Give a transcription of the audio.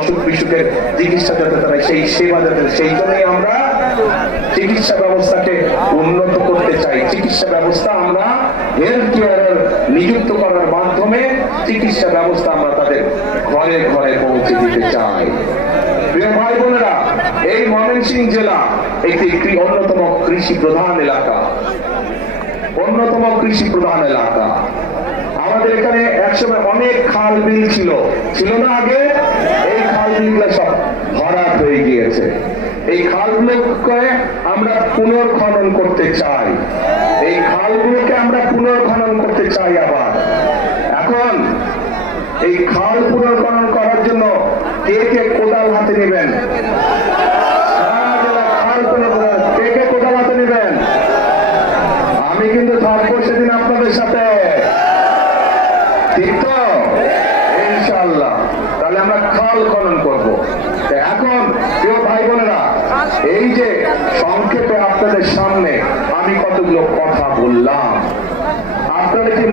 অসুখ বিসুখের চিকিৎসা যাতে তারা সেই সেবা যাতে, সেই জন্যই আমরা চিকিৎসা ব্যবস্থাকে উন্নত করতে চাই। চিকিৎসা ব্যবস্থা আমরা হেলথ কেয়ারের নিযুক্ত করার মাধ্যমে চিকিৎসা ব্যবস্থা আমরা তাদের ঘরে ঘরে পৌঁছে দিতে চাই। প্রিয় ভাই বোনেরা, এই ময়মনসিংহ জেলা একটি অন্যতম কৃষি প্রধান এলাকা, অন্যতম কৃষি প্রধান এলাকা। আমাদের এখানে একসময় অনেক খাল বিল ছিল না আগে? এই খাল বিলগুলো সব ভরাট হয়ে গিয়েছে। এই খালগুলোকে আমরা পুনর্খনন করতে চাই, এই খালগুলোকে আমরা পুনর্খনন করতে চাই। আবার এখন এই খাল পুনর্খনন করার জন্য কে কে কোদাল হাতে নেবেন? খাল পুনর্খনন কে কে কোদাল হাতে নেবেন? আমি কিন্তু থাকবো সেদিন আপনাদের সাথে, ঠিক তো? ইনশাআল্লাহ। তাহলে আমরা খাল খনন করবো। এখন প্রিয় ভাই বোনেরা, এই যে সংক্ষেপে আপনাদের সামনে আমি কতগুলো কথা বললাম, আপনারা কি